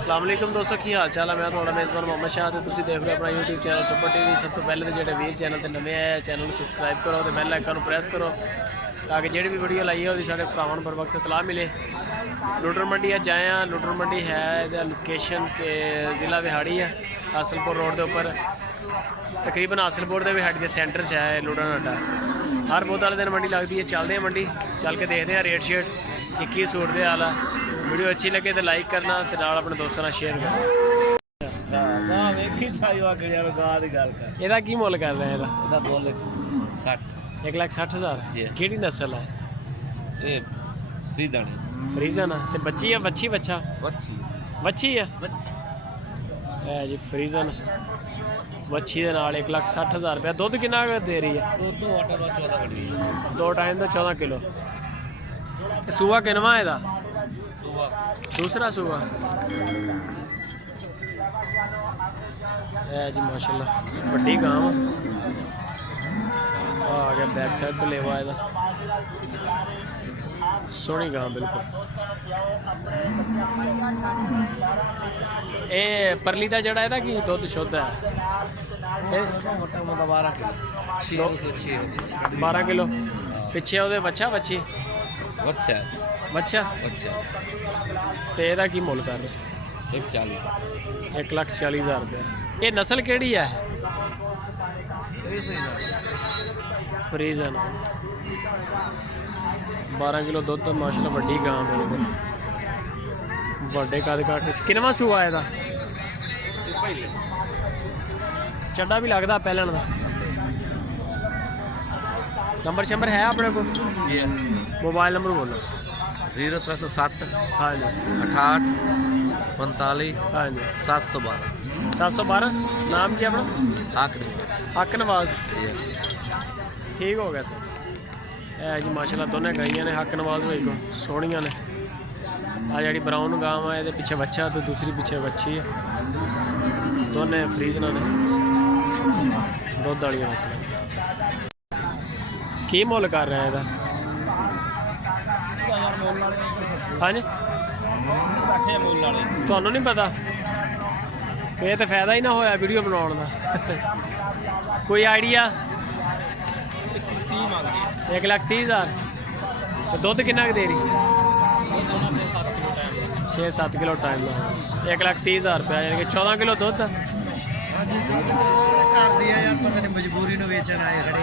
अस्सलाम वालेकुम दोस्तों, की हाल चाल है। मैं थोड़ा मेज़बान मोहम्मद शाह ते तुसीं देख रहे हो अपना यूट्यूब चैनल सुपर टीवी। सब तो पहले तो जो वीर चैनल ते नवे आए चैनल को सबसक्राइब करो तो बेल आइकन प्रेस करो ताकि जी भी वीडियो लाई है साढ़े भरावां नूं बर वक्त इतलाह मिले। लुटर मंडी अज आए हैं। लुटर मंडी है लोकेशन के ज़िला विहाड़ी है, हासलपुर रोड के उपर तकरीबन हासलपुर के विहाड़ी के सेंटर से है लुटर अड्डा। हर बुध वाले दिन मंडी लगती है। चलते हैं मंडी, चल के देखते हैं रेट शेट कि की सूट दे हाल है। वीडियो अच्छी लगे तो लाइक करना तो नाल अपने दोस्तों नाल शेयर करना। ਇਹਦਾ ਕੀ ਮੁੱਲ ਕਰ ਰਹੇ ਇਹਦਾ? ਇਹਦਾ ਮੁੱਲ 60 1,60,000 ਜੀ। ਕਿਹੜੀ ਨਸਲ ਹੈ? ਇਹ ਫਰੀਦਨ ਫਰੀਜ਼ਨ ਤੇ ਬੱਚੀ ਆ? ਬੱਚੀ ਬੱਚਾ ਬੱਚੀ ਬੱਚੀ ਆ ਬੱਚੀ ਇਹ ਜੀ ਫਰੀਜ਼ਨ ਬੱਚੀ ਦੇ ਨਾਲ 1,60,000 ਰੁਪਏ। ਦੁੱਧ ਕਿੰਨਾ ਦੇ ਰਹੀ ਹੈ? ਦੋ ਆਟਾ ਦਾ 14 ਕੱਢੀ ਦੋ ਟਾਈਮ ਦਾ 14 ਕਿਲੋ। ਸੂਆ ਕਿਨਵਾ ਇਹਦਾ? दूसरा सूबा है जी माशाल्लाह। बड़ी गांव आ गया बैक साइड तो लेवा है, सोहनी गांव बिल्कुल। ये परली का जड़ा है कि दुध शुद्ध है? 12 किलो 12 किलो। पिछे वो बच्चा बच्ची बच्चा बच्चा बच्चा तो यदा की मुल कर रहे? 1,40,000 रुपये। ये नस्ल केड़ी है? फ्रीजन 12 किलो दुध तो माशाल्लाह वड्डी गां बिल्कुल बड़े कद काट। किनवा सूआ है? चड्डा भी लगता पहलन का। नंबर शंबर है अपने को? मोबाइल नंबर बोलो। 0307 हाँ जी 68 45 हाँ जी 712 712। नाम क्या अपना? आकड़ी हक नवाज। जी ठीक हो गया सर। है जी माशाल्लाह दोनों गाइयां ने हक नवाज भाई को सोहनियां ने। आ जी ब्राउन गांव है, ये पिछे बच्चा तो दूसरी पिछे बच्ची है। दोनों फ्रीजना ने दुध वाली नस्ल। की मुल कर रहे हैं? हाँ जी तुहानू नहीं पता? फिर तो फायदा ही ना होया वीडियो बनाने का। कोई आइडिया? 1,30,000। तो दुध किन्ना दे रही? 6-7 किलो टाइम का। 1,30,000 रुपया यानी कि 14 किलो दुध। मजबूरी वेचन आए खड़े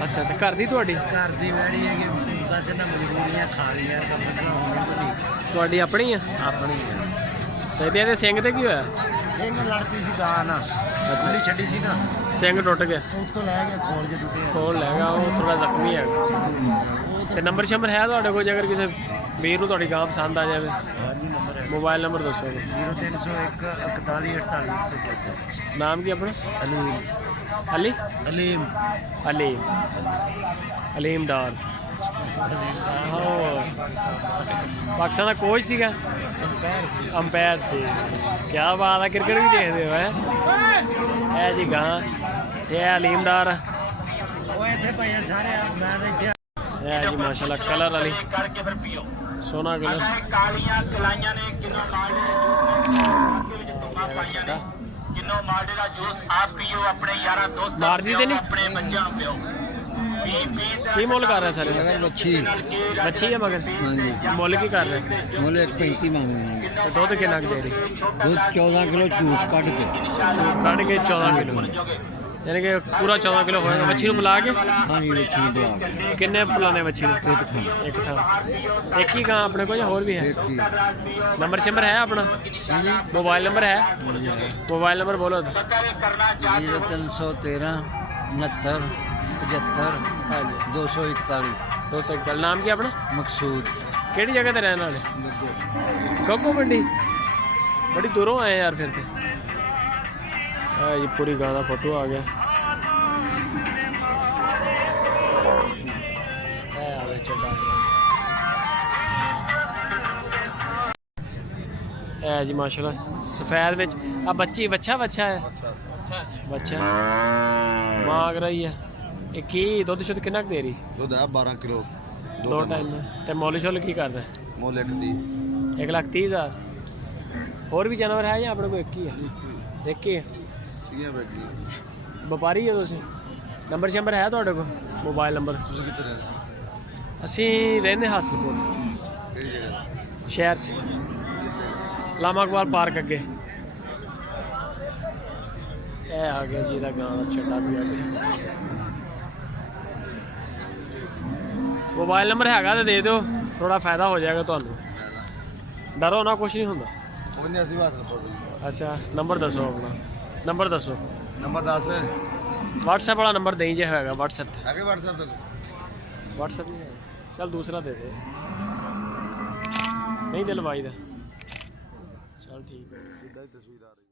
अच्छा अच्छा घर दी तुहाडी? घर दी वैड़ी है कि बस ना मजबूरियां खा लिया का मसला होने को नहीं। तुहाडी अपनी है? अपनी है। सही दे सिंह ते की होया? सिंह लड़ती सी गां ना अच्छा छड़ी सी ना सिंह टुट गया। उत्तों लै गया खोल के टुटे खोल लेगा वो थोड़ा जख्मी है। तो नंबर शंबर है तुहाडे कोल? अगर किसी वीर नूं तुहाडी गां पसंद आ जाए? हाँ जी नंबर है। मोबाइल नंबर दसो। 0301 41 48 173। नाम की अपना? अलीम अली अलीम अलीम अलीम डार। पाकिस्तान का कोच सीगा? अंपायर से। क्या बात है, क्रिकेट भी देखते हो? है जी गां ये अलीम डार है जी माशाल्लाह। कलर वाली सोना कलर मार दी नहीं। की मुल कर रहे सर? बच्ची बच्ची है मगर मुल की कर रहे? मुल 1.35 मांग रहे हैं। दुध कितना दे रही? दूध 14 किलो झूठ कट के 14 किलो यानी कि पूरा 14 किलो होएगा। मच्छी को मिला के? हाँ जी बच्ची बुला के। किन्ने पुलाने मच्छी को? एक था एक ही गां अपने को या और भी है? एक ही। नंबर शंबर है अपना? मोबाइल नंबर है? मोबाइल नंबर बोलो तो। 0313 69 75 241 241। नाम क्या अपना? मकसूद केड़ी जगह ते रहने वाले? गग्गो मंडी बड़ी दूरों आए यार फिर तो। ये पूरी गां का फोटो आ गया। है जी माशाल्लाह सफेद विच आ बच्ची बच्चा बच्चा है बच्चा मांग रही है। ये की दुध शुद्ध कितना दे रही? दूध है 12 किलो दो टाइम में। तो मोल शोल की कर रहा है? मोल 1,30,000। 1,30,000 ਹੋਰ ਵੀ ਜਾਨਵਰ ਹੈ ਜਾਂ ਆਪਣੇ ਕੋਲ ਇੱਕ ਹੀ ਹੈ? ਇੱਕ ਹੀ ਹੈ। ਸੀਗੀਆਂ ਬੈਠੀ ਵਪਾਰੀ ਹੋ ਤੁਸੀਂ? ਨੰਬਰ ਸ਼ੰਬਰ ਹੈ ਤੁਹਾਡੇ ਕੋਲ? Mobile number? ਤੁਸੀਂ ਕਿੱਥੇ ਰਹਿੰਦੇ? ਅਸੀਂ ਰਹਿੰਦੇ ਹਾਸਲਪੁਰ ਕਿਹੜੀ ਜਗ੍ਹਾ? ਸ਼ਹਿਰ 'ਚ, ਲਾਮਾ ਇਕਬਾਲ ਪਾਰਕ ਅੱਗੇ। ਇਹ ਆ ਗਿਆ ਜੀ ਦਾ ਗਾਂ ਦਾ ਛੱਡਾ ਵੀ ਅੱਜ। ਮੋਬਾਈਲ ਨੰਬਰ ਹੈਗਾ ਤਾਂ ਦੇ ਦਿਓ, ਥੋੜਾ ਫਾਇਦਾ ਹੋ ਜਾਏਗਾ ਤੁਹਾਨੂੰ। ਡਰੋ ਨਾ, ਕੁਛ ਨਹੀਂ ਹੁੰਦਾ। ਉਹਨੇ ਅਸੀਂ ਵਾਸਲ ਪਾ ਅੱਛਾ ਨੰਬਰ ਦੱਸੋ ਆਪਣਾ, ਨੰਬਰ ਦੱਸੋ। ਨੰਬਰ 10 ਹੈ WhatsApp ਵਾਲਾ ਨੰਬਰ ਦੇਈ ਜੇ ਹੋਏਗਾ WhatsApp ਤੇ। ਹੈਗੇ WhatsApp ਤੇ? WhatsApp ਨਹੀਂ ਹੈ, ਚੱਲ ਦੂਸਰਾ ਦੇ ਦੇ। ਨਹੀਂ ਦਿਲਵਾਈ ਦਾ, ਚੱਲ ਠੀਕ ਹੈ। ਕਿੱਦਾਂ ਦੀ ਤਸਵੀਰ ਆ ਰਹੀ